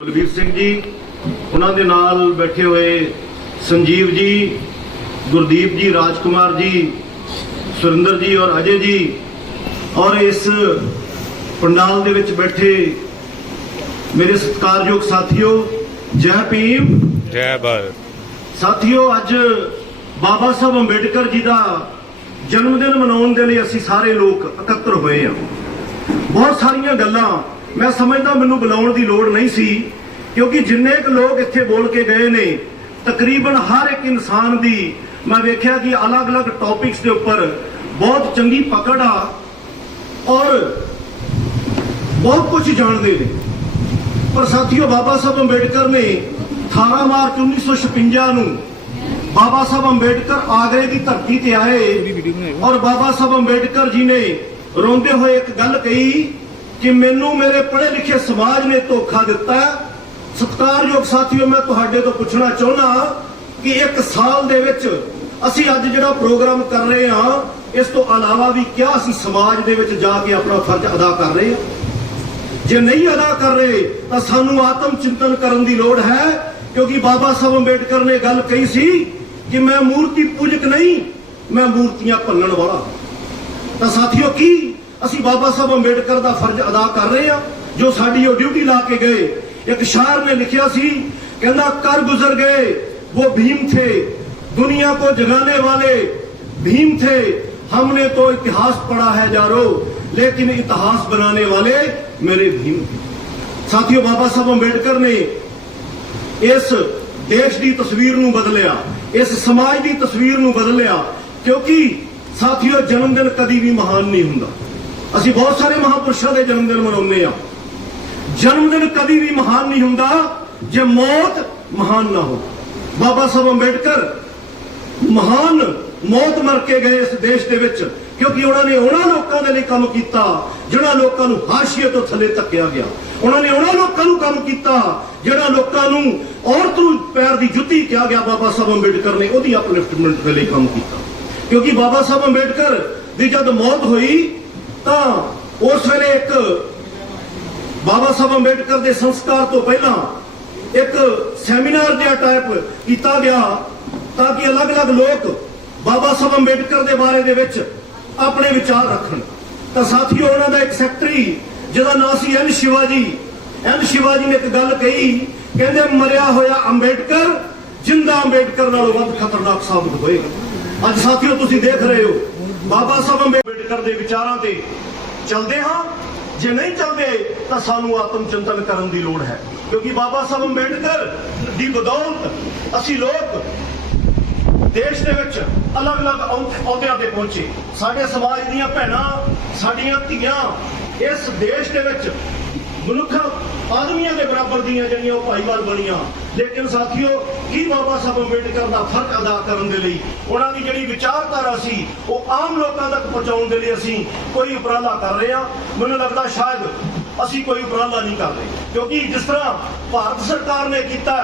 ਬਲਬੀਰ ਸਿੰਘ ਜੀ ਉਹਨਾਂ ਦੇ ਨਾਲ ਬੈਠੇ ਹੋਏ ਸੰਜੀਵ ਜੀ ਗੁਰਦੀਪ ਜੀ ਰਾਜਕੁਮਾਰ ਜੀ ਸੁਰਿੰਦਰ ਜੀ ਔਰ ਅਜੇ ਜੀ ਔਰ ਇਸ ਪੰਡਾਲ ਦੇ ਵਿੱਚ ਬੈਠੇ ਮੇਰੇ ਸਤਿਕਾਰਯੋਗ ਸਾਥੀਓ ਜੈ ਭੀਮ। ਜੈ ਭਾਰਤ। ਸਾਥੀਓ ਅੱਜ ਬਾਬਾ ਸਾਹਿਬ ਅੰਬੇਡਕਰ ਜੀ ਦਾ ਜਨਮ ਦਿਨ ਮਨਾਉਣ ਦੇ ਲਈ ਅਸੀਂ ਸਾਰੇ ਲੋਕ ਇਕੱਤਰ ਹੋਏ ਹਾਂ। ਬਹੁਤ ਸਾਰੀਆਂ ਗੱਲਾਂ ਮੈਂ ਸਮਝਦਾ ਮੈਨੂੰ ਬੁਲਾਉਣ ਦੀ ਲੋੜ ਨਹੀਂ ਸੀ ਕਿਉਂਕਿ ਜਿੰਨੇ ਕੁ ਲੋਕ ਇੱਥੇ ਬੋਲ ਕੇ ਗਏ ਨੇ ਤਕਰੀਬਨ ਹਰ ਇੱਕ ਇਨਸਾਨ ਦੀ ਮੈਂ ਵੇਖਿਆ ਕਿ ਅਲੱਗ-ਅਲੱਗ ਟੌਪਿਕਸ ਦੇ ਉੱਪਰ ਬਹੁਤ ਚੰਗੀ ਪਕੜ ਆ ਔਰ ਬਹੁਤ ਕੁਝ ਜਾਣਦੇ ਨੇ। ਪਰ ਸਾਥੀਓ ਬਾਬਾ ਸਾਹਿਬ ਅੰਬੇਡਕਰ ਨੇ 18 ਮਾਰਚ 1956 ਨੂੰ ਬਾਬਾ ਸਾਹਿਬ ਅੰਬੇਡਕਰ ਆਗਰੇ ਦੀ ਧਰਤੀ ਤੇ ਆਏ ਔਰ ਬਾਬਾ ਸਾਹਿਬ ਅੰਬੇਡਕਰ ਜੀ ਨੇ ਰੋਂਦੇ ਹੋਏ ਇੱਕ ਗੱਲ ਕਹੀ ਕਿ ਮੈਨੂੰ ਮੇਰੇ ਪੜ੍ਹੇ ਲਿਖੇ ਸਮਾਜ ਨੇ ਧੋਖਾ ਦਿੱਤਾ। ਸਤਿਕਾਰਯੋਗ ਸਾਥੀਓ, ਮੈਂ ਤੁਹਾਡੇ ਤੋਂ ਪੁੱਛਣਾ ਚਾਹੁੰਦਾ ਕਿ ਇੱਕ ਸਾਲ ਦੇ ਵਿੱਚ ਅਸੀਂ ਅੱਜ ਜਿਹੜਾ ਪ੍ਰੋਗਰਾਮ ਕਰ ਰਹੇ ਹਾਂ, ਇਸ ਤੋਂ ਇਲਾਵਾ ਵੀ ਕਿਆ ਅਸੀਂ ਸਮਾਜ ਦੇ ਵਿੱਚ ਜਾ ਕੇ ਆਪਣਾ ਫਰਜ਼ ਅਦਾ ਕਰ ਰਹੇ ਹਾਂ? ਜੇ ਨਹੀਂ ਅਦਾ ਕਰ ਰਹੇ, ਤਾਂ ਸਾਨੂੰ ਆਤਮ ਚਿੰਤਨ ਕਰਨ ਦੀ ਲੋੜ ਹੈ, ਕਿਉਂਕਿ ਬਾਬਾ ਸਾਹਿਬ ਅੰਬੇਡਕਰ ਨੇ ਗੱਲ ਕਹੀ ਸੀ ਕਿ ਮੈਂ ਮੂਰਤੀ ਪੂਜਕ ਨਹੀਂ, ਮੈਂ ਮੂਰਤੀਆਂ ਭੰਨਣ ਵਾਲਾ ਤਾਂ ਸਾਥੀਓ, ਕੀ ਅਸੀਂ ਬਾਬਾ ਸਾਹਿਬ ਅੰਬੇਡਕਰ ਦਾ ਫਰਜ਼ ਅਦਾ ਕਰ ਰਹੇ ਹਾਂ ਜੋ ਸਾਡੀ ਉਹ ਡਿਊਟੀ ਲਾ ਕੇ ਗਏ ਇੱਕ ਸ਼ਾਇਰ ਨੇ ਲਿਖਿਆ ਸੀ ਕਹਿੰਦਾ ਕਰ ਗੁਜ਼ਰ ਗਏ ਉਹ ਭੀਮ ਥੇ ਦੁਨੀਆ को जगाने वाले भीम थे हमने तो इतिहास पढ़ा है जारो लेकिन इतिहास बनाने वाले मेरे भीम थे ਸਾਥੀਓ ਬਾਬਾ ਸਾਹਿਬ ਅੰਬੇਡਕਰ ਨੇ ਇਸ ਦੇਸ਼ ਦੀ ਤਸਵੀਰ ਨੂੰ ਬਦਲਿਆ ਇਸ ਸਮਾਜ ਦੀ ਤਸਵੀਰ ਨੂੰ ਬਦਲਿਆ ਕਿਉਂਕਿ ਸਾਥੀਓ ਜਨਮ ਦਿਨ ਕਦੀ ਵੀ ਮਹਾਨ ਨਹੀਂ ਹੁੰਦਾ ਅਸੀਂ ਬਹੁਤ ਸਾਰੇ ਮਹਾਪੁਰਸ਼ਾਂ ਦੇ ਜਨਮ ਦਿਨ ਮਨਾਉਂਦੇ ਆ ਜਨਮ ਦਿਨ ਕਦੀ ਵੀ ਮਹਾਨ ਨਹੀਂ ਹੁੰਦਾ ਜੇ ਮੌਤ ਮਹਾਨ ਨਾ ਹੋ। ਬਾਬਾ ਸਾਹਿਬ ਅੰਬੇਡਕਰ ਮਹਾਨ ਮੌਤ ਮਰ ਕੇ ਗਏ ਇਸ ਦੇਸ਼ ਦੇ ਵਿੱਚ ਕਿਉਂਕਿ ਉਹਨਾਂ ਨੇ ਉਹਨਾਂ ਲੋਕਾਂ ਦੇ ਲਈ ਕੰਮ ਕੀਤਾ ਜਿਹੜਾ ਲੋਕਾਂ ਨੂੰ ਹਾਸ਼ੀਏ ਤੋਂ ਥੱਲੇ ਧੱਕਿਆ ਗਿਆ। ਉਹਨਾਂ ਨੇ ਉਹਨਾਂ ਲੋਕਾਂ ਨੂੰ ਕੰਮ ਕੀਤਾ ਜਿਹੜਾ ਲੋਕਾਂ ਨੂੰ ਔਰਤ ਨੂੰ ਪੈਰ ਦੀ ਜੁੱਤੀ ਕਿਹਾ ਗਿਆ। ਬਾਬਾ ਸਾਹਿਬ ਅੰਬੇਡਕਰ ਨੇ ਉਹਦੀ ਅਪਲਿਫਟਮੈਂਟ ਦੇ ਲਈ ਕੰਮ ਕੀਤਾ। ਕਿਉਂਕਿ ਬਾਬਾ ਸਾਹਿਬ ਅੰਬੇਡਕਰ ਦੀ ਜਦ ਮੌਤ ਹੋਈ ਤਾਂ ਉਸ ਵੇਲੇ ਇੱਕ ਬਾਬਾ ਸਾਹਿਬ ਅੰਬੇਡਕਰ ਦੇ ਸੰਸਕਾਰ ਤੋਂ ਪਹਿਲਾਂ ਇੱਕ ਸੈਮੀਨਾਰ ਜਿਹਾ ਟਾਈਪ ਕੀਤਾ ਗਿਆ ਤਾਂ ਕਿ ਅਲੱਗ-ਅਲੱਗ ਲੋਕ ਬਾਬਾ ਸਾਹਿਬ ਅੰਬੇਡਕਰ ਦੇ ਬਾਰੇ ਦੇ ਵਿੱਚ ਆਪਣੇ ਵਿਚਾਰ ਰੱਖਣ। ਤਾਂ ਸਾਥੀਓ, ਉਹਨਾਂ ਦਾ ਇੱਕ ਸੈਕਟਰੀ ਜਿਹਦਾ ਨਾਮ ਸੀ ਐਨ ਸ਼ਿਵਾਜੀ। ਐਨ ਸ਼ਿਵਾਜੀ ਨੇ ਇੱਕ ਗੱਲ ਕਹੀ, ਕਹਿੰਦੇ, ਮਰਿਆ ਹੋਇਆ ਅੰਬੇਡਕਰ ਜਿੰਦਾ ਅੰਬੇਡਕਰ ਨਾਲੋਂ ਵੱਧ ਖਤਰਨਾਕ ਸਾਬਤ ਹੋਏਗਾ। ਅੱਜ ਸਾਥੀਓ, ਤੁਸੀਂ ਦੇਖ ਰਹੇ ਹੋ ਬਾਬਾ ਸਾਹਿਬ ਅੰਬੇਡਕਰ ਦੇ ਵਿਚਾਰਾਂ ਤੇ ਚੱਲਦੇ ਹਾਂ। ਜੇ ਨਹੀਂ ਚੱਲਦੇ, ਤਾਂ ਸਾਨੂੰ ਆਤਮ ਚਿੰਤਨ ਕਰਨ ਦੀ ਲੋੜ ਹੈ। ਕਿਉਂਕਿ ਬਾਬਾ ਸਾਹਿਬ ਅੰਬੇਡਕਰ ਦੀ ਬਦੌਲਤ ਅਸੀਂ ਲੋਕ ਦੇਸ਼ ਦੇ ਵਿੱਚ ਅਲੱਗ-ਅਲੱਗ ਅਹੁਦਿਆਂ ਤੇ ਪਹੁੰਚੇ। ਸਾਡੇ ਸਮਾਜ ਦੀਆਂ ਭੈਣਾਂ, ਸਾਡੀਆਂ ਧੀਆਂ ਇਸ ਦੇਸ਼ ਦੇ ਵਿੱਚ ਮਨੁੱਖ ਆਦਮੀਆਂ ਦੇ ਬਰਾਬਰ ਦੀਆਂ ਜਿਹੜੀਆਂ ਉਹ ਭਾਈਵਾਲ ਬਣੀਆਂ। ਲੇਕਿਨ ਸਾਥੀਓ, ਕੀ ਬਾਬਾ ਸਾਹਿਬ ਅੰਬੇਡਕਰ ਦਾ ਫ਼ਰਕ ਅਦਾ ਕਰਨ ਦੇ ਲਈ, ਉਹਨਾਂ ਦੀ ਜਿਹੜੀ ਵਿਚਾਰਧਾਰਾ ਸੀ, ਉਹ ਆਮ ਲੋਕਾਂ ਤੱਕ ਪਹੁੰਚਾਉਣ ਦੇ ਲਈ ਅਸੀਂ ਕੋਈ ਉਪਰਾਲਾ ਕਰ ਰਹੇ ਹਾਂ। ਮੈਨੂੰ ਲੱਗਦਾ ਸ਼ਾਇਦ ਅਸੀਂ ਕੋਈ ਉਪਰਾਲਾ ਨਹੀਂ ਕਰ ਰਹੇ, ਕਿਉਂਕਿ ਜਿਸ ਤਰ੍ਹਾਂ ਭਾਰਤ ਸਰਕਾਰ ਨੇ ਕੀਤਾ,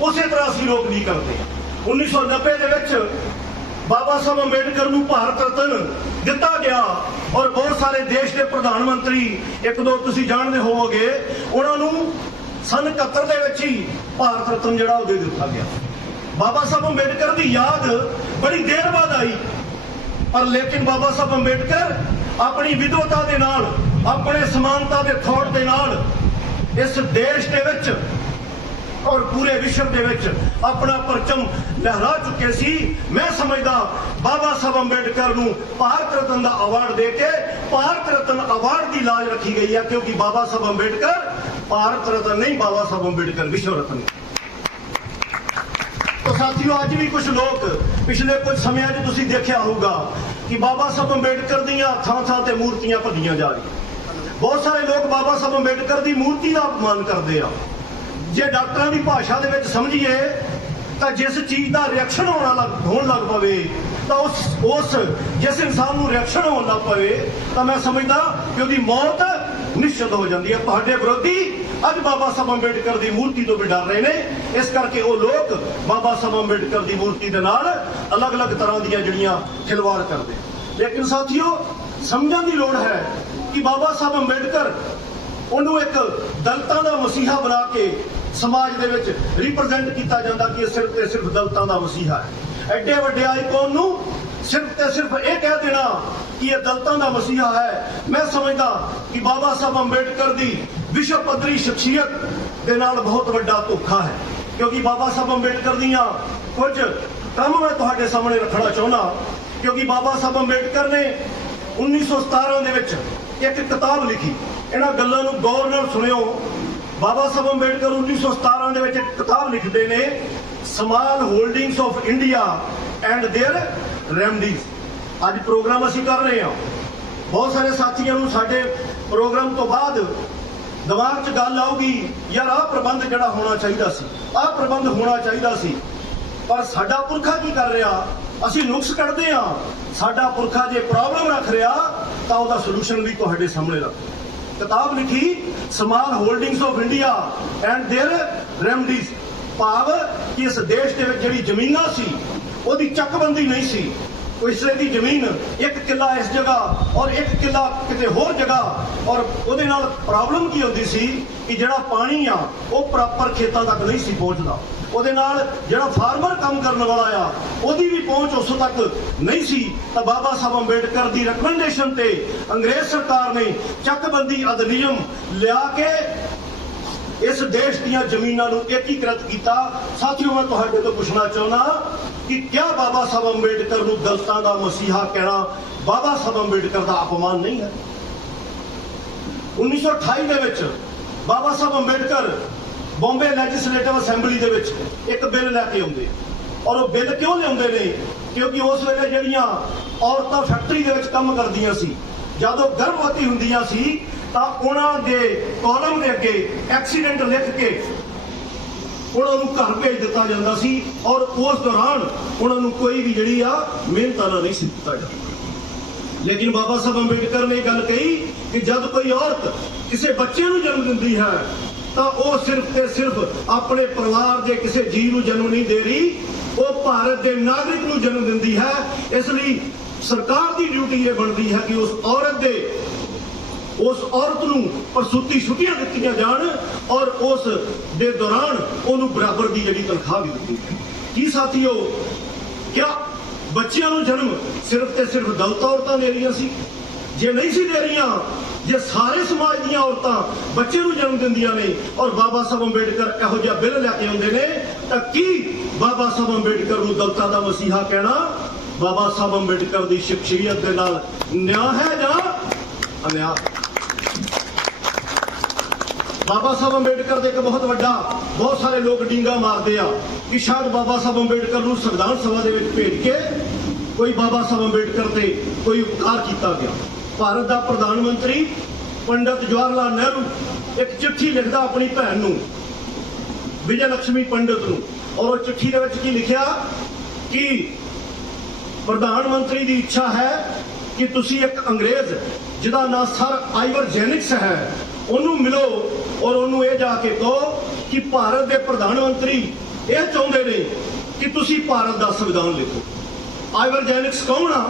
ਉਸੇ ਤਰ੍ਹਾਂ ਅਸੀਂ ਲੋਕ ਨਹੀਂ ਕਰਦੇ। 1990 ਦੇ ਵਿੱਚ ਬਾਬਾ ਸਾਹਿਬ ਅੰਬੇਡਕਰ ਨੂੰ ਭਾਰਤ ਰਤਨ ਦਿੱਤਾ ਗਿਆ ਔਰ ਬਹੁਤ ਸਾਰੇ ਦੇਸ਼ ਦੇ ਪ੍ਰਧਾਨ ਮੰਤਰੀ ਇੱਕ ਦੋ ਤੁਸੀਂ ਜਾਣਦੇ ਹੋਵੋਗੇ, ਉਹਨਾਂ ਨੂੰ ਸਨ 71 ਦੇ ਵਿੱਚ ਹੀ ਭਾਰਤ ਰਤਨ ਜਿਹੜਾ ਉਹ ਦੇ ਦਿੱਤਾ ਗਿਆ। ਬਾਬਾ ਸਾਹਿਬ ਅੰਬੇਡਕਰ ਦੀ ਯਾਦ ਬੜੀ ਦੇਰ ਬਾਅਦ ਆਈ। ਪਰ ਲੇਕਿਨ ਬਾਬਾ ਸਾਹਿਬ ਅੰਬੇਡਕਰ ਆਪਣੀ ਵਿਦਵਤਾ ਦੇ ਨਾਲ, ਆਪਣੇ ਸਮਾਨਤਾ ਦੇ ਥੋੜ ਦੇ ਨਾਲ ਇਸ ਦੇਸ਼ ਦੇ ਵਿੱਚ ਔਰ ਪੂਰੇ ਵਿਸ਼ਵ ਦੇ ਵਿੱਚ ਆਪਣਾ ਪਰਚਮ ਲਹਿਰਾ ਚੁੱਕੇ ਸੀ। ਮੈਂ ਸਮਝਦਾ ਬਾਬਾ ਸਾਹਿਬ ਅੰਬੇਡਕਰ ਨੂੰ ਭਾਰਤ ਰਤਨ ਦਾ ਅਵਾਰਡ ਦੇ ਕੇ ਭਾਰਤ ਰਤਨ ਅਵਾਰਡ ਦੀ ਲਾਜ ਰੱਖੀ ਗਈ ਹੈ, ਕਿਉਂਕਿ ਬਾਬਾ ਸਾਹਿਬ ਅੰਬੇਡਕਰ ਭਾਰਤ ਰਤਨ ਨਹੀਂ, ਬਾਬਾ ਸਾਹਿਬ ਅੰਬੇਡਕਰ ਵਿਸ਼ਵ ਰਤਨ ਤਾਂ ਸਾਥੀਓ, ਅੱਜ ਵੀ ਕੁਝ ਲੋਕ ਪਿਛਲੇ ਕੁਝ ਸਮਿਆਂ 'ਚ ਤੁਸੀਂ ਦੇਖਿਆ ਹੋਊਗਾ ਕਿ ਬਾਬਾ ਸਾਹਿਬ ਅੰਬੇਡਕਰ ਦੀਆਂ ਥਾਂ ਥਾਂ ਤੇ ਮੂਰਤੀਆਂ ਭੱਜੀਆਂ ਜਾ ਰਹੀਆਂ। ਬਹੁਤ ਸਾਰੇ ਲੋਕ ਬਾਬਾ ਸਾਹਿਬ ਅੰਬੇਡਕਰ ਦੀ ਮੂਰਤੀ ਦਾ ਅਪਮਾਨ ਕਰਦੇ ਆ। ਜੇ ਡਾਕਟਰਾਂ ਦੀ ਭਾਸ਼ਾ ਦੇ ਵਿੱਚ ਸਮਝੀਏ, ਤਾਂ ਜਿਸ ਚੀਜ਼ ਦਾ ਰਿਐਕਸ਼ਨ ਹੋਣਾ ਲੱਗ ਹੋਣ ਲੱਗ ਪਵੇ, ਤਾਂ ਉਸ ਉਸ ਜਿਸ ਇਨਸਾਨ ਨੂੰ ਰਿਐਕਸ਼ਨ ਹੋਣ ਲੱਗ ਪਵੇ, ਤਾਂ ਮੈਂ ਸਮਝਦਾ ਕਿ ਉਹਦੀ ਮੌਤ ਨਿਸ਼ਚਿਤ ਹੋ ਜਾਂਦੀ ਹੈ। ਤੁਹਾਡੇ ਵਿਰੋਧੀ ਅੱਜ ਬਾਬਾ ਸਾਹਿਬ ਅੰਬੇਡਕਰ ਦੀ ਮੂਰਤੀ ਤੋਂ ਵੀ ਡਰ ਰਹੇ ਨੇ। ਇਸ ਕਰਕੇ ਉਹ ਲੋਕ ਬਾਬਾ ਸਾਹਿਬ ਅੰਬੇਡਕਰ ਦੀ ਮੂਰਤੀ ਦੇ ਨਾਲ ਅਲੱਗ-ਅਲੱਗ ਤਰ੍ਹਾਂ ਦੀਆਂ ਜਿਹੜੀਆਂ ਖਿਲਵਾੜ ਕਰਦੇ ਲੇਕਿਨ ਸਾਥੀਓ, ਸਮਝਣ ਦੀ ਲੋੜ ਹੈ ਕਿ ਬਾਬਾ ਸਾਹਿਬ ਅੰਬੇਡਕਰ ਉਹਨੂੰ ਇੱਕ ਦਲਤਾਂ ਦਾ ਮਸੀਹਾ ਬਣਾ ਕੇ ਸਮਾਜ ਦੇ ਵਿੱਚ ਰਿਪਰੈਜ਼ੈਂਟ ਕੀਤਾ ਜਾਂਦਾ ਕਿ ਇਹ ਸਿਰਫ ਤੇ ਸਿਰਫ ਦਲਤਾਂ ਦਾ ਵਸੀਹਾ ਹੈ। ਐਡੇ ਵੱਡੇ ਆਈਕਨ ਨੂੰ ਸਿਰਫ ਤੇ ਸਿਰਫ ਇਹ ਕਹਿ ਦੇਣਾ ਕਿ ਇਹ ਦਲਤਾਂ ਦਾ ਵਸੀਹਾ ਹੈ। ਮੈਂ ਸਮਝਦਾ ਕਿ ਬਾਬਾ ਸਾਹਿਬ ਅੰਬੇਡਕਰ ਦੀ ਵਿਸ਼ਵ ਪੱਧਰੀ ਸ਼ਖਸੀਅਤ ਦੇ ਨਾਲ ਬਹੁਤ ਵੱਡਾ ਧੋਖਾ ਹੈ। ਕਿਉਂਕਿ ਬਾਬਾ ਸਾਹਿਬ ਅੰਬੇਡਕਰ ਦੀਆਂ ਕੁਝ ਕੰਮ ਮੈਂ ਤੁਹਾਡੇ ਸਾਹਮਣੇ ਰੱਖਣਾ ਚਾਹੁੰਦਾ, ਕਿਉਂਕਿ ਬਾਬਾ ਸਾਹਿਬ ਅੰਬੇਡਕਰ ਨੇ 1917 ਦੇ ਵਿੱਚ ਇੱਕ ਕਿਤਾਬ ਲਿਖੀ। ਇਹਨਾਂ ਗੱਲਾਂ ਨੂੰ ਗੌਰ ਨਾਲ ਸੁਣਿਓ। ਬਾਬਾ ਸਾਹਿਬ ਅੰਬੇਡਕਰ 1917 ਦੇ ਵਿੱਚ ਇੱਕ ਕਿਤਾਬ ਲਿਖਦੇ ਨੇ small holdings of India and their remedies ਅੱਜ ਪ੍ਰੋਗਰਾਮ ਅਸੀਂ ਕਰ ਰਹੇ ਹਾਂ ਬਹੁਤ ਸਾਰੇ ਸਾਥੀਆਂ ਨੂੰ ਸਾਡੇ ਪ੍ਰੋਗਰਾਮ ਤੋਂ ਬਾਅਦ ਦਿਮਾਗ 'ਚ ਗੱਲ ਆਊਗੀ ਯਾਰ ਆਹ ਪ੍ਰਬੰਧ ਜਿਹੜਾ ਹੋਣਾ ਚਾਹੀਦਾ ਸੀ ਆਹ ਪ੍ਰਬੰਧ ਹੋਣਾ ਚਾਹੀਦਾ ਸੀ ਪਰ ਸਾਡਾ ਪੁਰਖਾ ਕੀ ਕਰ ਰਿਹਾ ਅਸੀਂ ਨੁਕਸ ਕੱਢਦੇ ਆ ਸਾਡਾ ਪੁਰਖਾ ਜੇ ਪ੍ਰੋਬਲਮ ਰੱਖ ਰਿਹਾ ਤਾਂ ਉਹਦਾ ਸੋਲੂਸ਼ਨ ਵੀ ਤੁਹਾਡੇ ਸਾਹਮਣੇ ਰੱਖ ਕਿਤਾਬ ਲਿਖੀ small holdings of India and their remedies ਭਾਵ ਕਿ ਇਸ ਦੇਸ਼ ਦੇ ਵਿੱਚ ਜਿਹੜੀ ਜ਼ਮੀਨਾਂ ਸੀ ਉਹਦੀ ਚੱਕਬੰਦੀ ਨਹੀਂ ਸੀ ਇਸਲੇ ਦੀ ਜ਼ਮੀਨ ਇੱਕ ਕਿੱਲਾ ਇਸ ਜਗ੍ਹਾ ਔਰ ਇੱਕ ਕਿੱਲਾ ਕਿਤੇ ਹੋਰ ਜਗ੍ਹਾ ਔਰ ਉਹਦੇ ਨਾਲ ਪ੍ਰੋਬਲਮ ਕੀ ਹੁੰਦੀ ਸੀ ਕਿ ਜਿਹੜਾ ਪਾਣੀ ਆ ਉਹ ਪ੍ਰੋਪਰ ਖੇਤਾਂ ਤੱਕ ਨਹੀਂ ਸੀ ਪਹੁੰਚਦਾ ਉਹਦੇ ਨਾਲ ਜਿਹੜਾ ਫਾਰਮਰ ਕੰਮ ਕਰਨ ਵਾਲਾ ਆ, ਉਹਦੀ ਵੀ ਪਹੁੰਚ ਉਸ ਤੱਕ ਨਹੀਂ ਸੀ। ਤਾਂ ਬਾਬਾ ਸਾਹਿਬ ਅੰਬੇਡਕਰ ਦੀ ਰეკਮੈਂਡੇਸ਼ਨ ਤੇ ਅੰਗਰੇਜ਼ ਸਰਕਾਰ ਨੇ ਚੱਕਬੰਦੀ ਅਧਿਨਿਯਮ ਲਿਆ ਕੇ ਇਸ ਦੇਸ਼ ਦੀਆਂ ਜ਼ਮੀਨਾਂ ਨੂੰ ਏਕੀਕ੍ਰਿਤ ਕੀਤਾ। ਸਾਥੀਓ, ਮੈਂ ਤੁਹਾਡੇ ਤੋਂ ਪੁੱਛਣਾ ਚਾਹੁੰਦਾ ਕਿ ਕਿਆ ਬਾਬਾ ਸਾਹਿਬ ਅੰਬੇਡਕਰ ਨੂੰ ਦਲਤਾਂ ਦਾ ਮਸੀਹਾ ਕਹਿਣਾ ਬਾਬਾ ਸਾਹਿਬ ਅੰਬੇਡਕਰ ਦਾ ਅਪਮਾਨ ਨਹੀਂ ਹੈ? 1928 ਦੇ ਵਿੱਚ Baba Saheb Ambedkar Bombay legislative assembly ਦੇ ਵਿੱਚ ਇੱਕ ਬਿੱਲ ਲੈ ਕੇ ਆਉਂਦੇ। ਔਰ ਉਹ ਬਿੱਲ ਕਿਉਂ ਲਿਆਉਂਦੇ ਨੇ? ਕਿਉਂਕਿ ਉਸ ਵੇਲੇ ਜਿਹੜੀਆਂ ਔਰਤਾਂ ਫੈਕਟਰੀ ਦੇ ਵਿੱਚ ਕੰਮ ਕਰਦੀਆਂ ਸੀ, ਜਦੋਂ ਗਰਭਵਤੀ ਹੁੰਦੀਆਂ ਸੀ, ਤਾਂ ਉਹਨਾਂ ਦੇ ਕਾਲਮ ਦੇ ਅੱਗੇ ਐਕਸੀਡੈਂਟ ਲਿਖ ਕੇ ਉਹਨਾਂ ਨੂੰ ਘਰ ਭੇਜ ਦਿੱਤਾ ਜਾਂਦਾ ਸੀ ਔਰ ਉਸ ਦੌਰਾਨ ਉਹਨਾਂ ਨੂੰ ਕੋਈ ਵੀ ਜਿਹੜੀ ਆ ਮਿਹਨਤਾਨਾ ਨਹੀਂ ਸੀ ਦਿੱਤਾ ਜਾਂਦਾ। ਲੇਕਿਨ ਬਾਬਾ ਸਾਹਿਬ ਅੰਬੇਡਕਰ ਨੇ ਇਹ ਗੱਲ ਕਹੀ ਕਿ ਜਦ ਕੋਈ ਔਰਤ ਕਿਸੇ ਬੱਚੇ ਨੂੰ ਜਨਮ ਦਿੰਦੀ ਹੈ ਤਾਂ ਉਹ ਸਿਰਫ ਤੇ ਸਿਰਫ ਆਪਣੇ ਪਰਿਵਾਰ ਦੇ ਕਿਸੇ ਜੀਵ ਨੂੰ ਜਨਮ ਨਹੀਂ ਦੇ ਰਹੀ, ਉਹ ਭਾਰਤ ਦੇ ਨਾਗਰਿਕ ਨੂੰ ਜਨਮ ਦਿੰਦੀ ਹੈ। ਇਸ ਲਈ ਸਰਕਾਰ ਦੀ ਡਿਊਟੀ ਇਹ ਬਣਦੀ ਹੈ ਕਿ ਉਸ ਔਰਤ ਦੇ, ਉਸ ਔਰਤ ਨੂੰ ਪ੍ਰਸੂਤੀ ਛੁੱਟੀਆਂ ਦਿੱਤੀਆਂ ਜਾਣ ਔਰ ਉਸ ਦੇ ਦੌਰਾਨ ਉਹਨੂੰ ਬਰਾਬਰ ਦੀ ਜਿਹੜੀ ਤਨਖਾਹ ਵੀ ਦਿੱਤੀ ਜਾਵੇ। ਕੀ ਸਾਥੀਓ, ਕਿਆ ਬੱਚਿਆਂ ਨੂੰ ਜਨਮ ਸਿਰਫ ਤੇ ਸਿਰਫ ਦਲਿਤ ਔਰਤਾਂ ਦੇ ਰਹੀਆਂ ਸੀ? ਜੇ ਨਹੀਂ ਸੀ ਦੇ ਰਹੀਆਂ ਜੇ ਸਾਰੇ ਸਮਾਜ ਦੀਆਂ ਔਰਤਾਂ ਬੱਚੇ ਨੂੰ ਜਨਮ ਦਿੰਦੀਆਂ ਨੇ ਔਰ ਬਾਬਾ ਸਾਹਿਬ ਅੰਬੇਡਕਰ ਇਹੋ ਜਿਹਾ ਬਿੱਲ ਲੈ ਕੇ ਆਉਂਦੇ ਨੇ, ਤਾਂ ਕੀ ਬਾਬਾ ਸਾਹਿਬ ਅੰਬੇਡਕਰ ਨੂੰ ਦਲਿਤਾਂ ਦਾ ਮਸੀਹਾ ਕਹਿਣਾ? ਬਾਬਾ ਸਾਹਿਬ ਅੰਬੇਡਕਰ ਦੀ ਸ਼ਖਸੀਅਤ ਦੇ ਨਾਲ ਨਿਆਂ ਹੈ ਜਾਂ ਅਨਿਆਂ? ਬਾਬਾ ਸਾਹਿਬ ਅੰਬੇਡਕਰ ਦੇ ਇੱਕ ਬਹੁਤ ਵੱਡਾ, ਬਹੁਤ ਸਾਰੇ ਲੋਕ ਡਿੰਗਾ ਮਾਰਦੇ ਆ ਕਿ ਸ਼ਾਇਦ ਬਾਬਾ ਸਾਹਿਬ ਅੰਬੇਡਕਰ ਨੂੰ ਸੰਵਿਧਾਨ ਸਭਾ ਦੇ ਵਿੱਚ ਭੇਜ ਕੇ ਕੋਈ ਬਾਬਾ ਸਾਹਿਬ ਅੰਬੇਡਕਰ ਤੇ ਕੋਈ ਉਪਕਾਰ ਕੀਤਾ ਗਿਆ। ਭਾਰਤ ਦਾ ਪ੍ਰਧਾਨ ਮੰਤਰੀ ਪੰਡਤ ਜਵਾਹਰ ਲਾਲ ਨਹਿਰੂ ਇੱਕ ਚਿੱਠੀ ਲਿਖਦਾ ਆਪਣੀ ਭੈਣ ਨੂੰ ਵਿਜੇ ਲక్ష్ਮੀ ਪੰਡਤ ਨੂੰ। ਔਰ ਉਹ ਚਿੱਠੀ ਦੇ ਵਿੱਚ ਕੀ ਲਿਖਿਆ? ਕਿ ਪ੍ਰਧਾਨ ਮੰਤਰੀ ਦੀ ਇੱਛਾ ਹੈ ਕਿ ਤੁਸੀਂ ਇੱਕ ਅੰਗਰੇਜ਼, ਜਿਹਦਾ ਨਾਂ ਸਰ ਆਈਵਰ ਜੈਨਿਕਸ ਹੈ, ਉਹਨੂੰ ਮਿਲੋ ਔਰ ਉਹਨੂੰ ਇਹ ਜਾ ਕੇ ਕਹੋ ਕਿ ਭਾਰਤ ਦੇ ਪ੍ਰਧਾਨ ਮੰਤਰੀ ਇਹ ਚਾਹੁੰਦੇ ਨੇ ਕਿ ਤੁਸੀਂ ਭਾਰਤ ਦਾ ਸੰਵਿਧਾਨ ਲਿਖੋ। ਆਈਵਰ ਜੈਨਿਕਸ ਕੌਣ ਆ?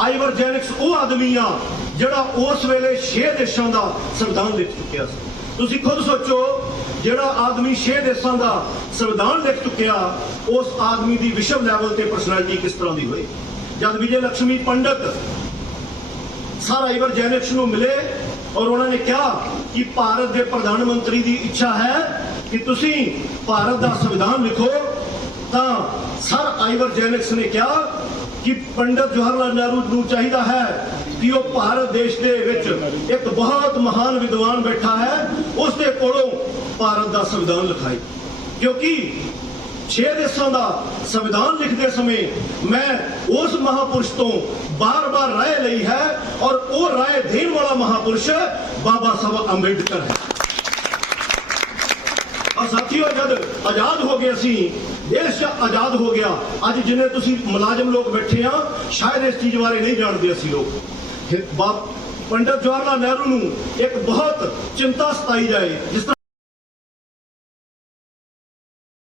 ਆਈਵਰ ਜੈਨਿਕਸ ਉਹ ਆਦਮੀ ਆ ਜਿਹੜਾ ਉਸ ਵੇਲੇ 6 ਦੇਸ਼ਾਂ ਦਾ ਸੰਵਿਧਾਨ ਲਿਖ ਚੁੱਕਿਆ ਸੀ। ਤੁਸੀਂ ਖੁਦ ਸੋਚੋ, ਜਿਹੜਾ ਆਦਮੀ 6 ਦੇਸ਼ਾਂ ਦਾ ਸੰਵਿਧਾਨ ਲਿਖ ਚੁੱਕਿਆ, ਉਸ ਆਦਮੀ ਦੀ ਵਿਸ਼ਵ ਲੈਵਲ ਤੇ ਪਰਸਨੈਲਿਟੀ ਕਿਸ ਤਰ੍ਹਾਂ ਦੀ ਹੋਈ? ਜਦ ਵਿਜੇ ਲక్ష్ਮੀ ਪੰਡਤ ਸਾਰਾ ਆਈਵਰ ਜੈਨਿਕਸ ਨੂੰ ਮਿਲੇ ਔਰ ਉਹਨਾਂ ਨੇ ਕਿਹਾ ਕਿ ਭਾਰਤ ਦੇ ਪ੍ਰਧਾਨ ਮੰਤਰੀ ਦੀ ਇੱਛਾ ਹੈ ਕਿ ਤੁਸੀਂ ਭਾਰਤ ਦਾ ਸੰਵਿਧਾਨ ਲਿਖੋ, ਤਾਂ ਸਰ ਆਈਵਰ ਜੈਨਿਕਸ ਨੇ ਕਿਹਾ ਕਿ ਪੰਡਤ ਜਵਾਹਰ ਲਾਲ ਨਹਿਰੂ ਨੂੰ ਚਾਹੀਦਾ ਹੈ ਕਿ ਉਹ ਭਾਰਤ ਦੇਸ਼ ਦੇ ਵਿੱਚ ਇੱਕ ਬਹੁਤ ਮਹਾਨ ਵਿਦਵਾਨ ਬੈਠਾ ਹੈ ਉਸ ਦੇ ਕੋਲੋਂ ਭਾਰਤ ਦਾ ਸੰਵਿਧਾਨ ਲਿਖਾਏ। ਕਿਉਂਕਿ ਛੇ ਦੇਸ਼ਾਂ ਦਾ ਸੰਵਿਧਾਨ ਲਿਖਦੇ ਸਮੇਂ ਮੈਂ ਉਸ ਮਹਾਪੁਰਸ਼ ਤੋਂ ਬਾਰ-ਬਾਰ ਰਾਏ ਲਈ ਹੈ ਔਰ ਉਹ ਰਾਏ ਦੇਣ ਵਾਲਾ ਮਹਾਪੁਰਸ਼ ਬਾਬਾ ਸਾਹਿਬ ਅੰਬੇਡਕਰ ਹੈ। ਸਾਥੀਓ ਜਦ ਆਜ਼ਾਦ ਹੋ ਗਏ ਅਸੀਂ, ਦੇਸ਼ ਆਜ਼ਾਦ ਹੋ ਗਿਆ। ਅੱਜ ਜਿੰਨੇ ਤੁਸੀਂ ਮੁਲਾਜ਼ਮ ਲੋਕ ਬੈਠੇ ਆ, ਸ਼ਾਇਦ ਇਸ ਚੀਜ਼ ਬਾਰੇ ਨਹੀਂ ਜਾਣਦੇ ਅਸੀਂ ਲੋਕ। ਫਿਰ ਬਾਪ ਪੰਡਤ ਜਵਾਹਰ ਲਾਲ ਨਹਿਰੂ ਨੂੰ ਇੱਕ ਬਹੁਤ ਚਿੰਤਾ ਸਤਾਈ ਜਾਏ, ਜਿਸ ਤਰ੍ਹਾਂ